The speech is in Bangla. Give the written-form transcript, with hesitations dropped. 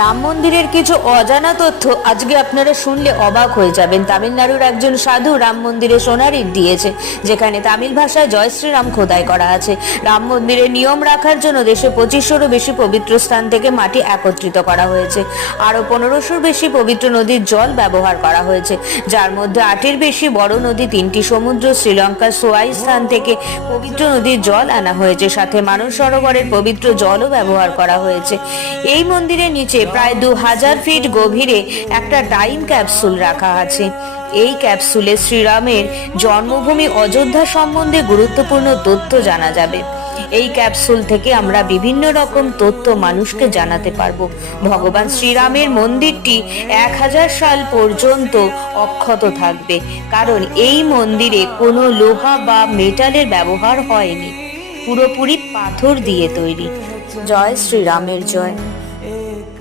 রাম মন্দিরের কিছু অজানা তথ্য আজকে আপনারা শুনলে অবাক হয়ে যাবেন। তামিলনাড়ুর একজন সাধু রাম মন্দিরে সোনার ইট দিয়েছে, যেখানে তামিল ভাষায় জয় শ্রীরাম খোদাই করা আছে। রাম মন্দিরের নিয়ম রাখার জন্য দেশে 2500-রও বেশি পবিত্র স্থান থেকে মাটি একত্রিত করা হয়েছে। আরও 1500-র বেশি পবিত্র নদীর জল ব্যবহার করা হয়েছে, যার মধ্যে 8-এর বেশি বড় নদী, 3টি সমুদ্র, শ্রীলঙ্কার সোয়াই স্থান থেকে পবিত্র নদীর জল আনা হয়েছে। সাথে মানস সরোবরের পবিত্র জলও ব্যবহার করা হয়েছে। এই মন্দিরের নিচে প্রায় 2000 ফিট গভীরে একটা টাইম ক্যাপসুল রাখা আছে। এই ক্যাপসুলে শ্রীরামের জন্মভূমি অযোধ্যা সম্বন্ধে গুরুত্বপূর্ণ তথ্য জানা যাবে। এই ক্যাপসুল থেকে আমরা বিভিন্ন রকম তথ্য মানুষকে জানাতে পারবো। ভগবান শ্রীরামের মন্দিরটি 1000 সাল পর্যন্ত অক্ষত থাকবে, কারণ এই মন্দিরে কোনো লোহা বা মেটালের ব্যবহার হয়নি, পুরোপুরি পাথর দিয়ে তৈরি। জয় শ্রীরামের জয়।